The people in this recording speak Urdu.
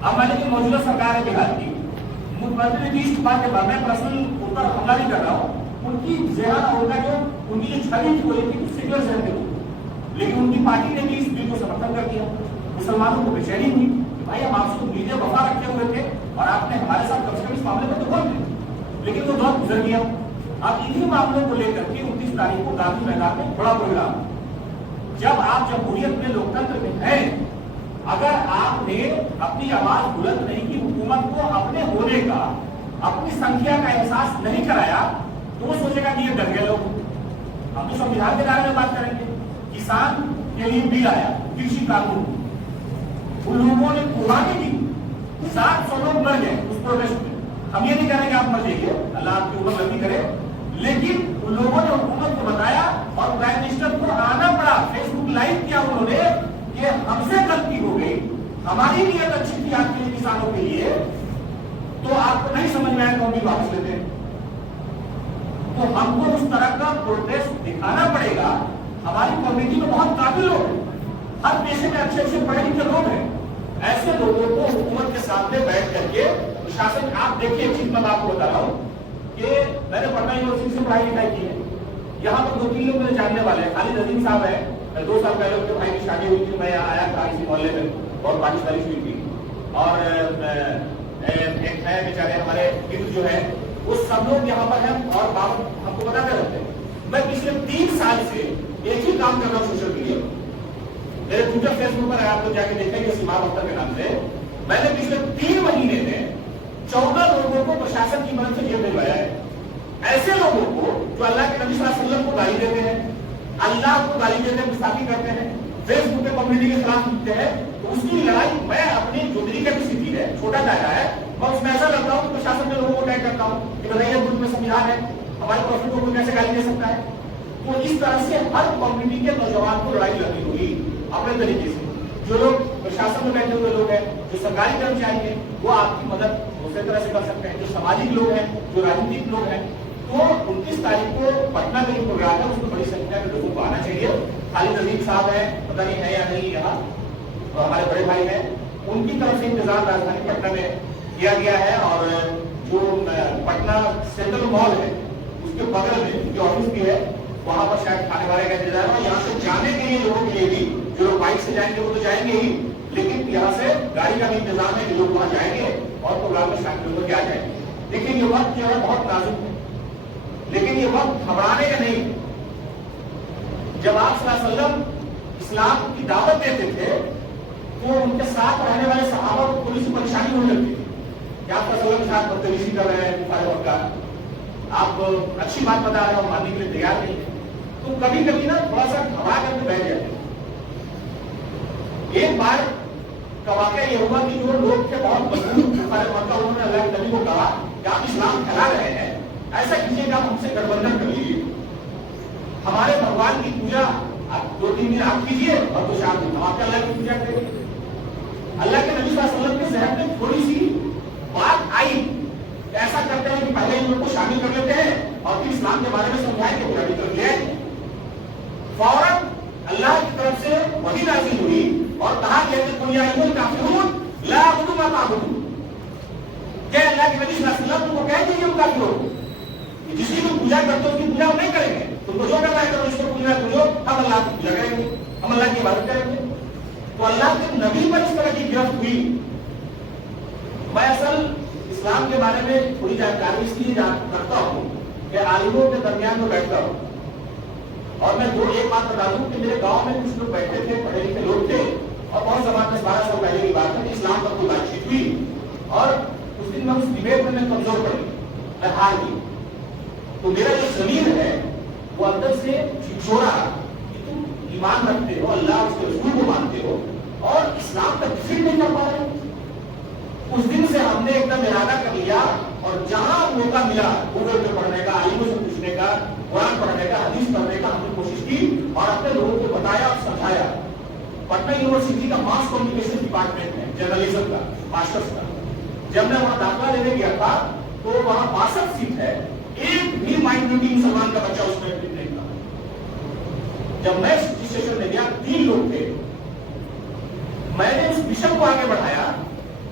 اب میں نے جو موجودہ سرکار ہے بہار کی, مختلف ندیش کمار کے بعد میں پرسنل ان پر حملہ نہیں کر رہا ہوں, ان کی ذہن اور ان کا جو ان کی جو چھوی تھی وہ یہ تھی کہ سیکولر ذہن تھے, لیکن ان کی پارٹی نے بھی اس بل کو سمرتھن کر دیا. مسلمانوں کو بے چینی ہوئی کہ بھائی ہم آپ سے امیدیں وفا رکھے ہوئے تھے اور آپ نے ہمارے ساتھ کم سے کم اس معاملے میں تو بول دیں, لیکن وہ دور گزر گیا. اب انہی معاملوں کو لے کر کے 29 تاریخ کو گاندھی میدان میں بڑا پروگرام. جب آپ جمہوریت میں لوکتنتر میں ہیں, اگر آپ نے اپنی آواز بلند نہیں کی, حکومت کو اپنے ہونے کا, اپنی سنکھیا کا احساس نہیں کرایا, تو وہ سوچے گا کہ یہ ڈر گئے لوگ. ہم تو سمویدھان کے بارے میں بات کریں گے. کسان کے لیے بل آیا, کرشی قانون, ان لوگوں نے قربانی دی, 700 لوگ مر گئے اس پروٹیسٹ میں. ہم یہ نہیں کہہ رہے کہ آپ مر جائیے, اللہ آپ کی عمر لمبی کرے, لیکن ان لوگوں نے حکومت کو بتایا اور پرائم منسٹر کو آنا پڑا, فیس بک لائیو کیا انہوں نے کہ ہم سے غلطی ہو گئی, ہماری نیت اچھی تھی آپ کے لیے, کسانوں کے لیے, تو آپ کو نہیں سمجھ میں آیا تو ہم بھی واپس لیتے ہیں. تو ہم کو اس طرح کا پروٹیسٹ دکھانا پڑے گا. ہماری کمیونٹی میں بہت قابل لوگ ہیں, ہر پیشے میں اچھے اچھے پڑھے لکھے لوگ ہیں. ایسے لوگوں کو حکومت کے سامنے بیٹھ کر کے پرشاسن, آپ دیکھیے ایک چیز میں آپ کو بتا رہا ہوں کہ میں نے پٹنہ یونیورسٹی سے پڑھائی لکھائی کی ہے. یہاں پر 2-3 لوگ میرے جاننے والے ہیں. خالد عظیم صاحب ہیں, 2 سال پہلے ان کے بھائی کی شادی ہوئی تھی, میں یہاں آیا تھا اسی محلے میں, بہت بارش ہوئی تھی. اور ایک ہے بیچارے ہمارے متر جو ہے, وہ سب لوگ یہاں پر ہیں اور بات ہم کو بتاتے رہتے ہیں. میں پچھلے 3 سال سے ایک ہی کام کر رہا ہوں سوشل میڈیا پر. میرے ٹویٹر فیس بک پر آپ کو جا کے دیکھیں گے, سیماب اختر کے نام سے میں نے پچھلے 3 مہینے میں 14 لوگوں کو پرشاسن کی مدد سے یہ بھجوایا ہے. ایسے لوگوں کو جو اللہ کے نبی صلی اللہ علیہ وسلم کو گالی دیتے ہیں, اللہ کو گالی دیتے ہیں, گستاخی کرتے ہیں, فیس بک پہ کمیونٹی کے خلاف لکھتے ہیں, تو اس کی لڑائی میں اپنی جو میری کیپیسٹی ہے, چھوٹا دائرہ ہے, میں اس میں ایسا کرتا ہوں کہ پرشاسن کے لوگوں کو ٹیگ کرتا ہوں کہ بتائیے ملک میں سمویدھان ہے, ہمارے پروفٹ کو کیسے گالی دے سکتا ہے. تو اس طرح سے ہر کمیونٹی کے نوجوان کو لڑائی لڑنی ہوگی اپنے طریقے سے. جو لوگ پرشاسن میں بیٹھے ہوئے لوگ ہیں, جو سرکاری کرمچاری ہیں, وہ آپ کی مدد دوسرے طرح سے کر سکتے ہیں. جو سماجک لوگ ہیں, جو راجنیتک لوگ ہیں, تو 29 تاریخ کو پٹنہ میں جو پروگرام ہے اس میں بڑی سنکھیا میں لوگوں کو آنا چاہیے. خالد عظیم صاحب ہیں, پتہ نہیں ہے یا نہیں یہاں, ہمارے بڑے بھائی ہیں, ان کی طرف سے انتظام راجدھانی پٹنہ میں کیا گیا ہے. اور جو پٹنہ سینٹرل مال ہے اس کے بغل میں جو آفس بھی ہے, وہاں پر شاید کھانے والے کا انتظام ہے. یہاں سے جانے کے لیے لوگوں کے لیے بھی, جو لوگ بائک سے جائیں گے وہ تو جائیں گے ہی, لیکن یہاں سے گاڑی کا بھی انتظام ہے کہ لوگ وہاں جائیں گے اور پروگرام میں شامل ہو کے آ جائیں گے. دیکھیں یہ وقت جو ہے بہت نازک ہے, لیکن یہ وقت گھبرانے کا نہیں. جب آپ صلی اللہ علیہ وسلم اسلام کی دعوت دیتے تھے تو ان کے ساتھ رہنے والے صحابہ کو تھوڑی سی پریشانی ہونے لگتی تھی کہ آپ صلی اللہ علیہ وسلم کے ساتھ بدتمیزی کر رہے ہیں سارے وقت کا, آپ اچھی بات بتا رہے ہو, ماننے کے لیے تیار نہیں ہے. تو کبھی کبھی نا تھوڑا سا گھبرا کر کے بیٹھ جاتے. ایک بار کا واقعہ یہ ہوا کہ جو لوگ تھے بہت مضبوط, انہوں نے اللہ کے نبی کو کہا کہ آپ اسلام پھیلا رہے ہیں, ایسا کیجیے کہ آپ ہم سے گٹبندھن کر لیجیے, ہمارے بھگوان کی پوجا 2-3 دن آپ کیجیے اور تو شام دن ہم آپ کے اللہ کی پوجا کریں گے. اللہ کے نبی صلی اللہ علیہ وسلم کے ذہن میں تھوڑی سی بات آئی, ایسا کرتے ہیں کہ پہلے ان کو شامل کر لیتے ہیں اور پھر اسلام کے بارے میں سمجھائیں گے, پورا بھی کر لیا. فوراً اللہ کی طرف سے وحی نازل ہوئی اور کہا کہ لا اعبد ما تعبدون, کہ اللہ کے نبی صلی اللہ علیہ وسلم کو کہہ دیجیے ان کافروں جس کی تم پوجا کرتے ہو اس کی پوجا نہیں کریں گے, تم کو جو کرنا ہے کرو, اس کو پوجا کرو, ہم اللہ کی پوجا کریں گے, ہم اللہ کی عبادت کریں گے. تو اللہ کے نبی پر اس طرح کی گرفت ہوئی. میں اصل اسلام کے بارے میں تھوڑی جانکاری اس لیے رکھتا ہوں کہ عالموں کے درمیان میں بیٹھتا ہوں, اور میں ایک بات بتا دوں کہ میرے گاؤں میں کچھ لوگ بیٹھے تھے, پڑھے لکھے لوگ تھے, اور بہت زمان 10-12 سال پہلے کی بات ہے, اسلام پر کوئی بات چیت ہوئی اور اس دن میں اس ڈبیٹ میں کمزور پڑ گئی, میں ہار گئی. تو میرا جو ضمیر ہے وہ اندر سے جھنجھوڑا کہ تم ایمان رکھتے ہو, اللہ اس کے رسول کو مانتے ہو اور اسلام کا ڈیفینڈ نہیں کر پا رہے. اس دن سے ہم نے ایک دم ارادہ کر لیا اور جہاں موقع ملا گوگل پہ پڑھنے کا, عالموں سے پوچھنے کا, قرآن پڑھنے کا, حدیث پڑھنے کا ہم نے کوشش کی اور اپنے لوگوں کو بتایا اور سمجھایا. پٹنہ یونیورسٹی کا ماس کمیونیکیشن ڈپارٹمنٹ ہے, جرنلزم کا ماسٹرز کا. جب میں وہاں داخلہ لینے گیا تھا تو وہاں 62 سیٹ ہے, ایک بھی مائنورٹی مسلمان کا بچہ اس میں نہیں تھا. جب میں رجسٹریشن میں گیا 3 لوگ تھے. میں نے اس مشن کو آگے بڑھایا